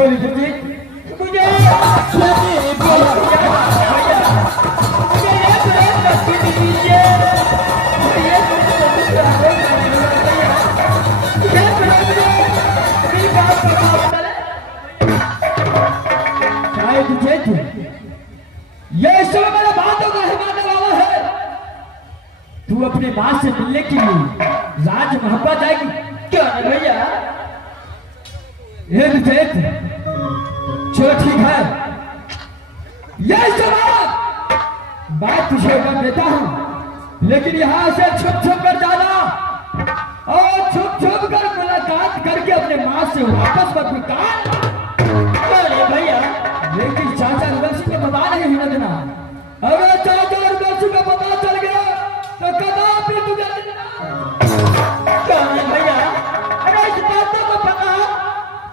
बोली मुझे मुझे ये सब मेरा बातों का हिमाने वाला है। तू अपनी मां से मिलने के लिए राज मोहब्बत जाएगी क्या है भैया? ये विजेत चलो ठीक है, ये सवाल बात तुझे कर देता हूं, लेकिन यहां से छुप छुप कर जाना और छुप छुप कर मुलाकात करके अपने मां से वापस मत निकाल भैया। लेकिन चाचा रघुवंशी को पता नहीं होने देना। अगर चाचा रघुवंशी को पता चल गया तो कदापि तुझे भैया। अरे इस बातों को पता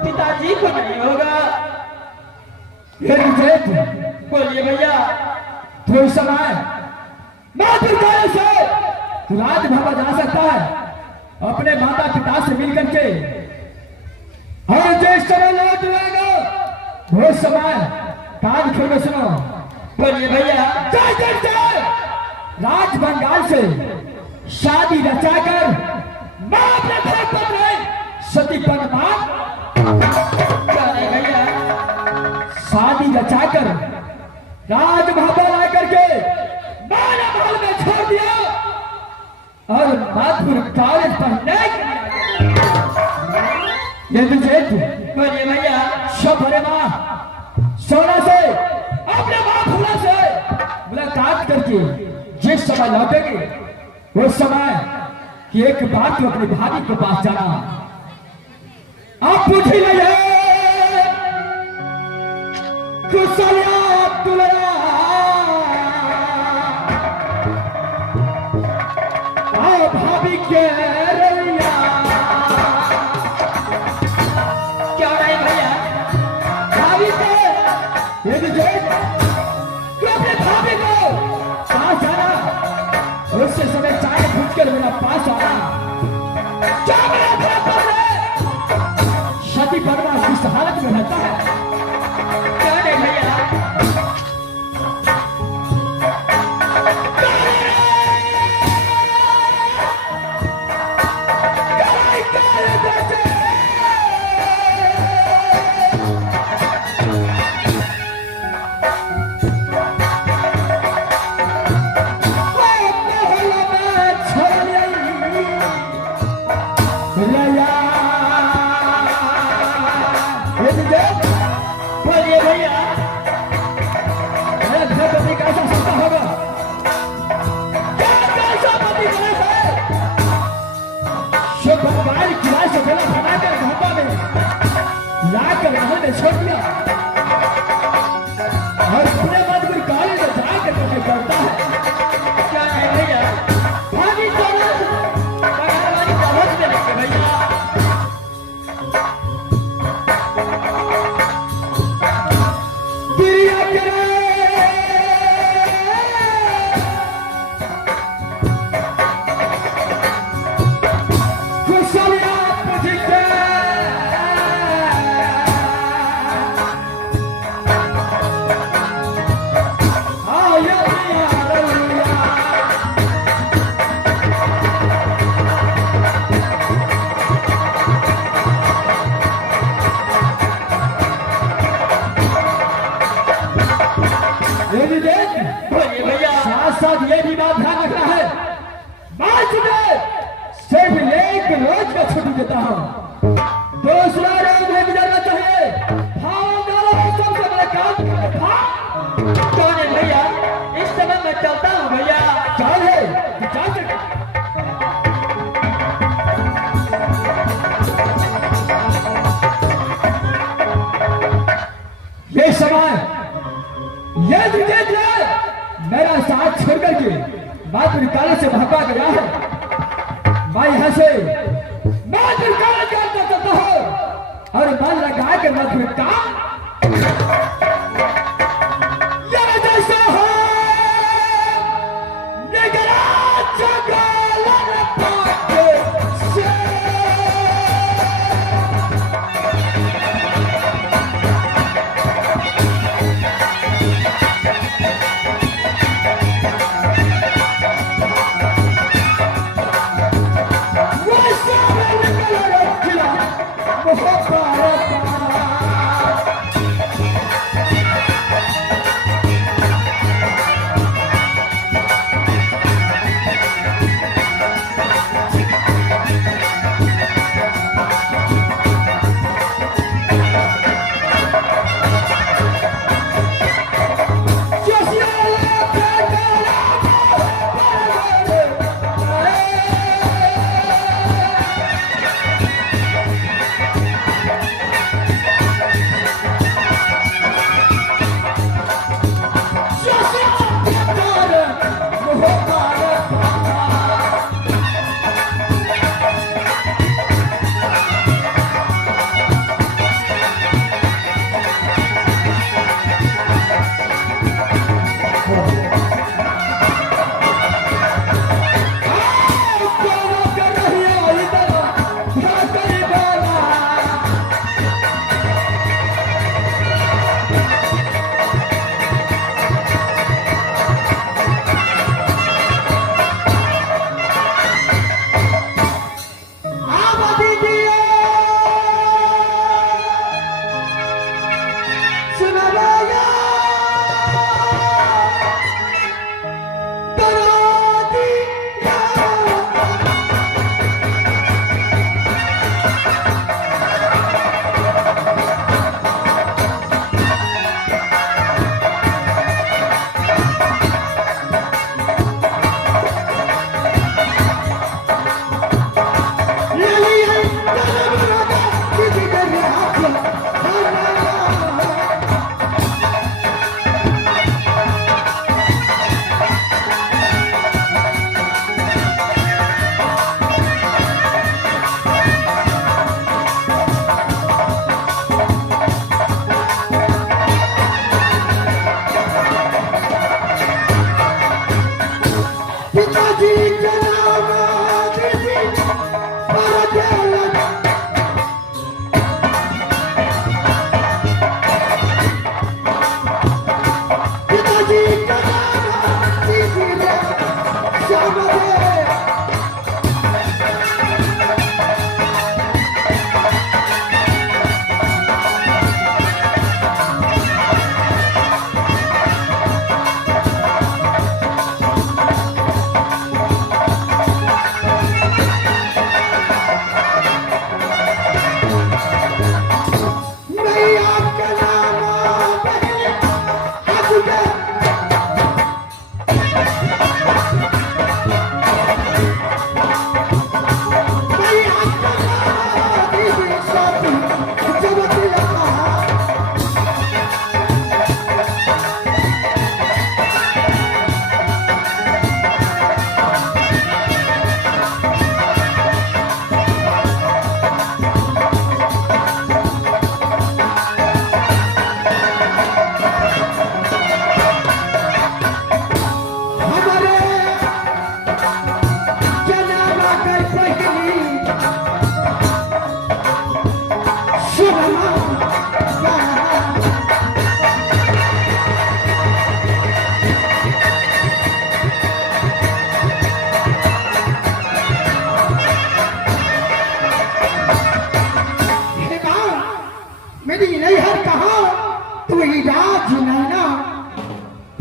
पिताजी को नहीं होगा। बोलिए भैया। थोड़ी समय मातृकाल से तू राजभवन जा सकता है अपने माता पिता से मिलकर के, और जिस समय लौट जाएगा वो समय कान खोल के सुनो। बोलिए भैया। राज बंगाल से शादी रचाकर मां अपने घर पर सती पद्मावत भैया शादी रचाकर राजभवन आकर के माला महल में छोड़ दिया और माधुर कॉलेज पढ़ने ये बोलिए भैया। सब अरे मां सोना से अपने मां फूला से मुलाकात करके जिस समय लौटेंगे उस समय कि एक बार तो अपनी भाभी के पास जाना। आप पूछ ही नहीं है कुशलिया तुलया भाभी के रैया क्या नहीं भैया? भाभी से ये भी जो तू अपने भाभी को पास आना, उससे समय चाय पूछ कर मेरा पास आना। क्या मेरा घर पर है सती पद्मा किस हालत में रहता है क्या नहीं भैया? बोलिए भैया। कैसा सोचता होगा भगवान किराए से बेला बनाकर घाटा में लाकर महल में छोड़ दिया और पूरे मजबूर कॉलेज में जाकर करके करता है क्या है भैया? भाभी भैया साथ साथ ये भी बात ध्यान रखना है, मार्च में सिर्फ एक रोज का छुट्टी देता हूँ, दूसरा रोज नहीं गुजरना चाहिए। कौन है भैया? इस समय मैं चलता हूँ भैया। चल है ये समय ये मेरा साथ छोड़ करके मातृकाल से भागा गया है। मैं यहां से मातृकाल करता चलता हूं और मन लगा के मातृकाल जैसा हो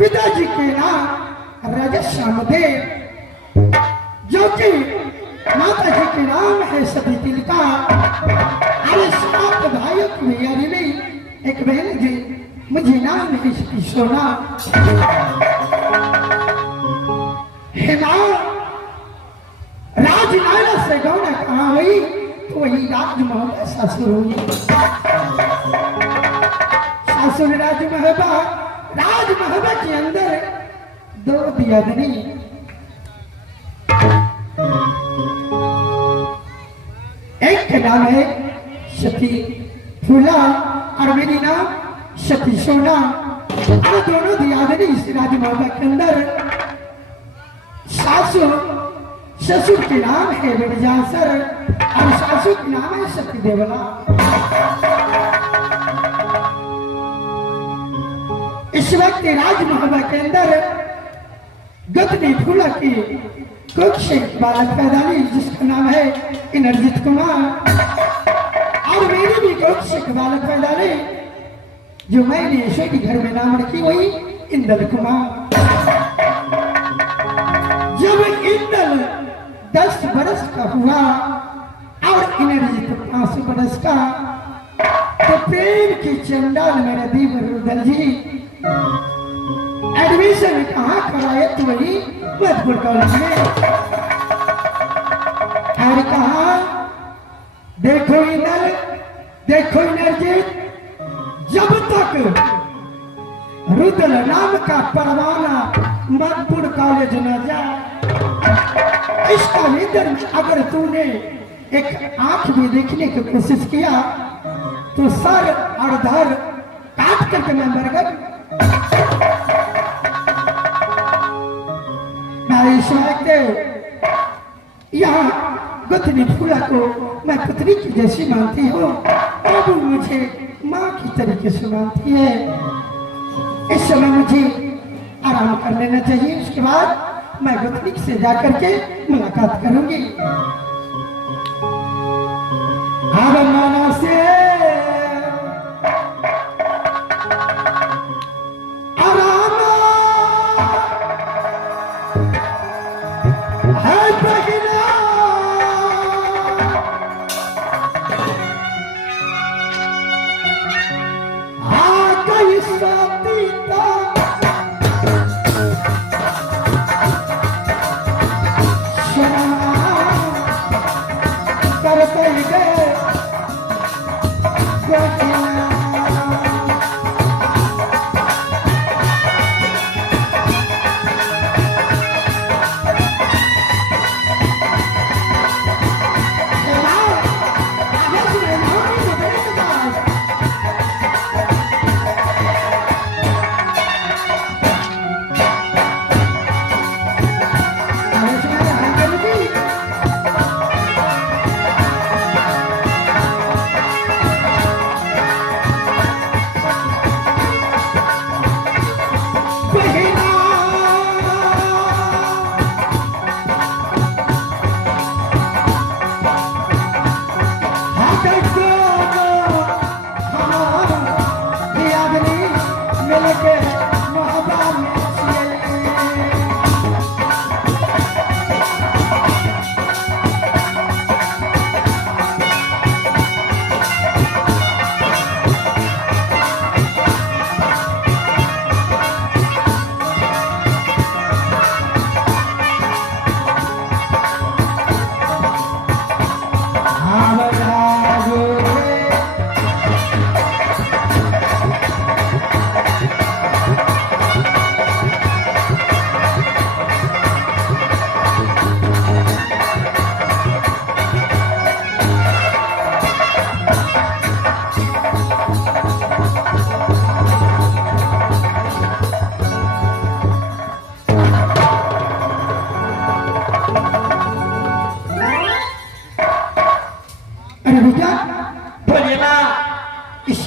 पिताजी के नाम राजा श्यामदेव, जो कि माता जी के नाम है सती तिलका। अरे 7 भाइयों की यारी में एक बहन जी, मुझे नाम है इसकी सोना। हेमा राजनारा से गौना कहाँ हुई तो वही राजमहल में ससुर हुई। ससुर राजमहल के अंदर 2 दियादनी, एक का नाम है सती फूला और मेरी नाम सती सोना। और दोनों दियादनी इस राजमहल के अंदर, ससुर के नाम है विरजासर और सासू के नाम है सती देवला। इस वक्त राजमहल के अंदर गदनी फूला की कुछ से बालक पैदा हुई जिसका नाम है इंद्रजीत कुमार। और मेरी भी कुछ से बालक पैदा हुई जो मैंने यशो के घर में नाम रखी वही इंद्र कुमार। जब इंद्र 10 बरस का हुआ और इंद्रजीत 5 बरस का, तो प्रेम की चंडाल में नदी रुदल जी एडमिशन कहाँ कराए तो वही मधुपुर कॉलेज में। और कहा देखो इंद्रजीत, जब तक रुदल नाम का परवाना मधुपुर कॉलेज न जाए, इसका निधन में अगर तूने एक आंख भी देखने की कोशिश किया तो सर और धर काट करके मैं मर गई। इस वक्त यहाँ गदनी फूला को मैं पुत्री की जैसी मानती हूँ, अब मुझे माँ की तरीके से मानती है। इस समय मुझे आराम कर लेना चाहिए, उसके बाद मैं गदनी से जाकर के मुलाकात करूंगी। अब माना से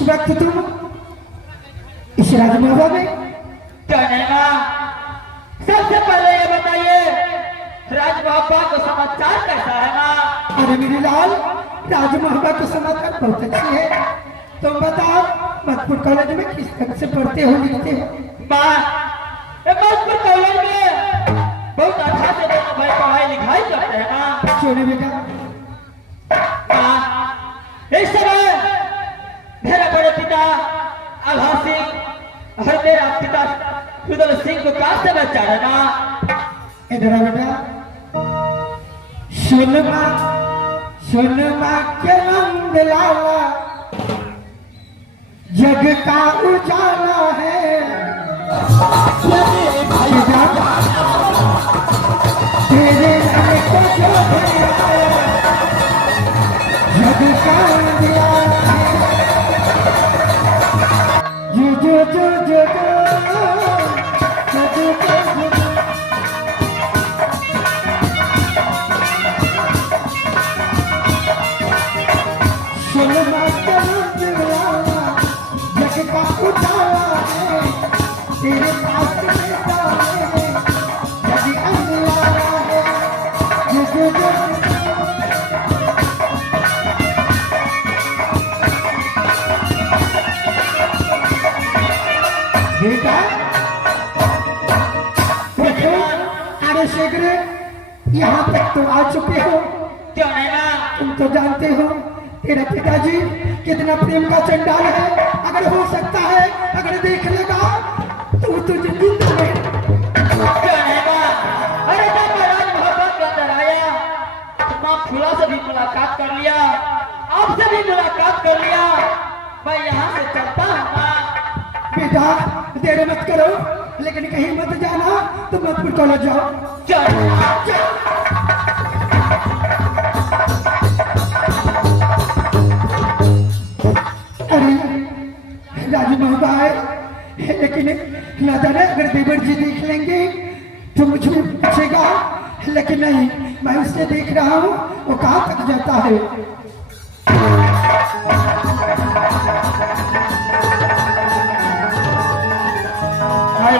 वक्त तुम इस राजमहल में क्या कहना? सबसे पहले ये बताइए राजमहल का समाचार कैसा है माँ? अरे मेरे लाल, राजमहल का समाचार बहुत अच्छी है। तुम बताओ मधुपुर कॉलेज में किस तरह से पढ़ते हो लिखते हो? माँ मजबूर कॉलेज में बहुत अच्छा से दोनों भाई पढ़ाई लिखाई करते हैं ना। सोने बेटा, हाँ, इस समय मेरा बड़े पिता आभार सिंह और मेरा पिता रुदल सिंह को कहा से बचा है ना। इधर आ बेटा। सुनमा के नंद लाला, जग का उजाला है। तेरे नाम को जो है, जग का उजाला है। जो सुनमा के नंद लाला, जग का उजाला है। तेरे पास बेटा है, जग अंधियारा है। बेटा देखो, अरे शेखर, यहाँ तक तो आ चुके हो। क्यों नहीं ना? तुम तो जानते हो तेरा पिताजी कितना प्रेम का चंडाल है। अगर हो सकता है, अगर देख लेगा तो तुझे जिंदा में। क्यों नहीं ना? अरे जब मैं राज मोहब्बत के अंदर आया तो माँ फूला से भी मुलाकात कर लिया, आपसे भी मुलाकात कर लिया। मैं यहाँ से चलता हूँ माँ। बेटा देर मत करो, लेकिन कहीं मत जाना, तुम मत कॉलेज जाओ। चल अरे राजू भाई, लेकिन ना जाने अगर देवर जी देख लेंगे तो मुझे पूछेगा, लेकिन नहीं, मैं उससे देख रहा हूँ वो कहाँ तक जाता है। भाई